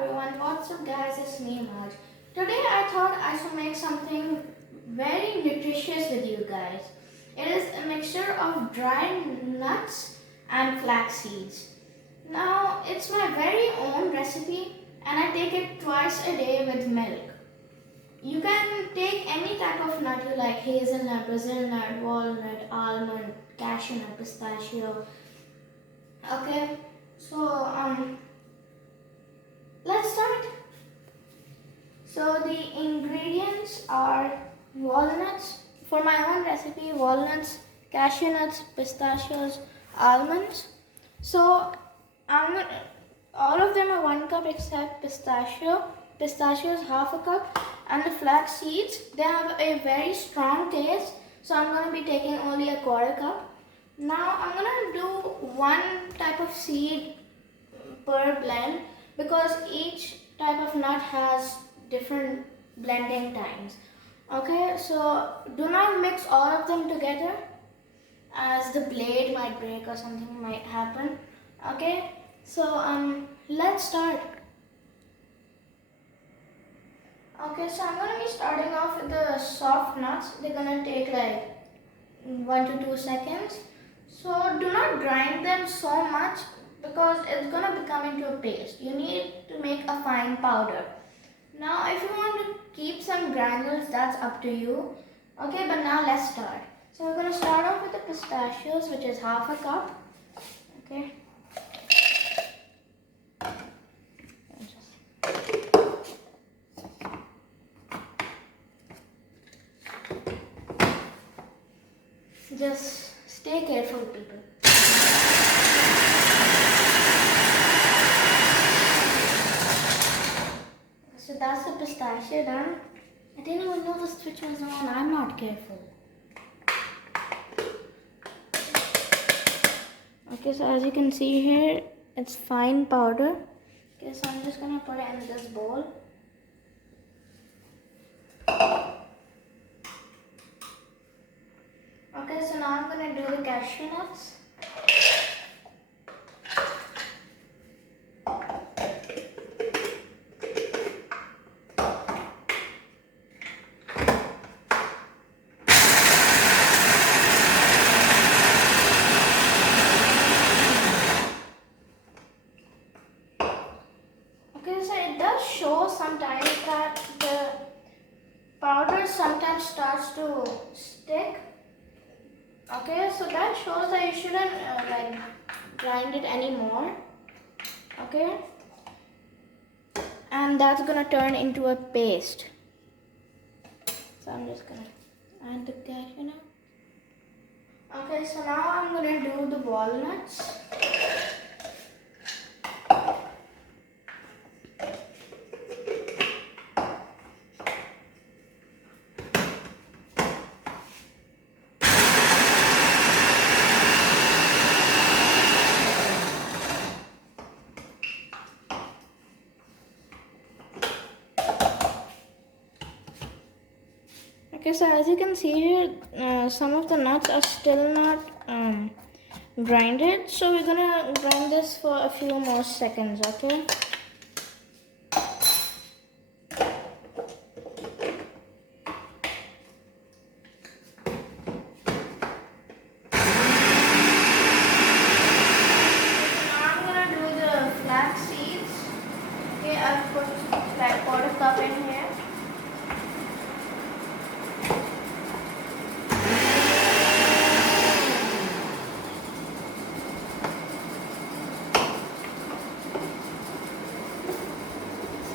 everyone, what's up guys, it's me Maj. Today I thought I should make something very nutritious with you guys. It is a mixture of dried nuts and flax seeds. Now it's my very own recipe and I take it twice a day with milk. You can take any type of nut you like, hazelnut, Brazil nut, walnut, almond, cashew nut, pistachio. Okay, so let's start. So the ingredients are walnuts. For my own recipe, walnuts, cashew nuts, pistachios, almonds. So all of them are 1 cup except pistachio. Pistachio is half a cup, and the flax seeds, they have a very strong taste. So I'm going to be taking only a 1/4 cup. Now I'm going to do one type of seed per blend because each type of nut has different blending times. Okay, so do not mix all of them together as the blade might break or something might happen. Okay, so let's start. Okay, so I'm going to be starting off with the soft nuts. They're going to take like 1 to 2 seconds. So do not grind them so much because it's going to become into a paste. You need to make a fine powder. Now if you want to keep some granules, that's up to you. Okay, but now let's start. So we're going to start off with the pistachios, which is half a cup. Okay. Just stay careful, people. So that's the pistachio done. I didn't even know the switch was on. I'm not careful. Okay, so as you can see here, it's fine powder. Okay, so I'm just gonna put it in this bowl. Okay, so now I'm gonna do the cashew nuts. Okay, so it does show sometimes that the powder sometimes starts to stick. Okay, so that shows that you shouldn't like grind it anymore. Okay, and that's gonna turn into a paste. So I'm just gonna add the cashew nut. Okay, so now I'm gonna do the walnuts. Okay, so as you can see here, some of the nuts are still not grinded. So we're gonna grind this for a few more seconds, okay? I'm gonna do the flax seeds. Okay, I've put like 1/4 cup in here.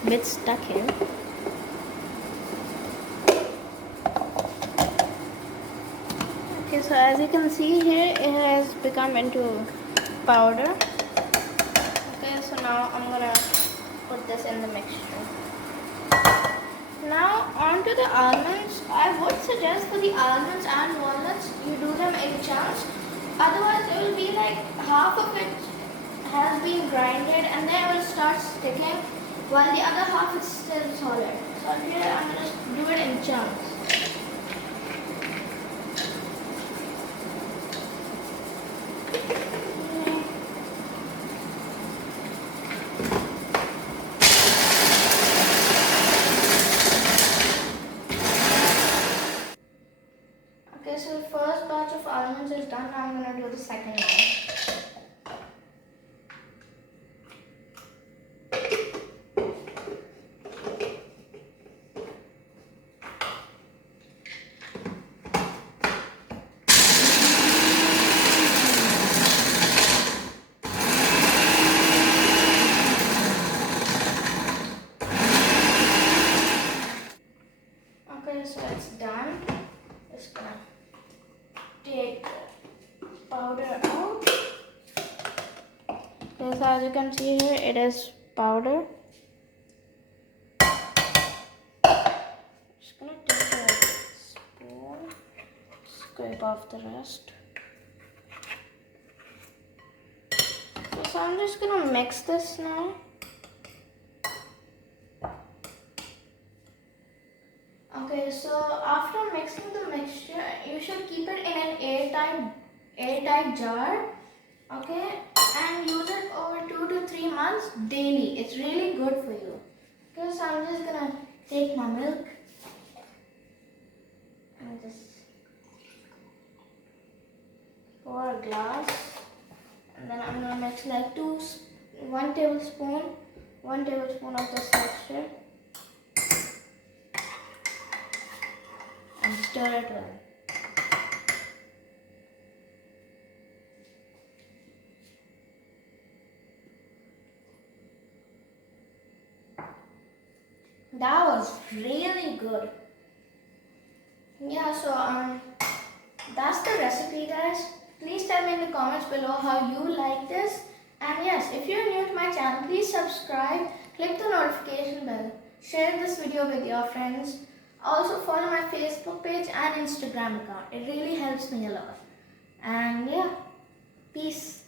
Bit stuck here. Okay, so as you can see here, it has become into powder. Okay, so now I'm gonna put this in the mixture. Now onto the almonds. I would suggest for the almonds and walnuts, you do them in chunks. Otherwise, it will be like half of it has been grinded and then it will start sticking, while the other half is still solid. So here I'm going to do it in chunks. do the second one. Okay, so it's done. Just gonna take the powder out. Okay, so as you can see here, it is powder. Just gonna take a spoon, scrape off the rest. Okay, so I'm just gonna mix this now. Okay, so after mixing the mixture, you should keep it in an airtight jar. Okay, and use it over 2 to 3 months daily. It's really good for you. Okay, so I'm just gonna take my milk and just pour a glass, and then I'm gonna mix like 1 tablespoon of this mixture and stir it well. That was really good. Yeah, so that's the recipe, guys. Please tell me in the comments below how you like this. And yes, if you're new to my channel, please subscribe, click the notification bell, share this video with your friends. Also follow my Facebook page and Instagram account. It really helps me a lot. And yeah, peace.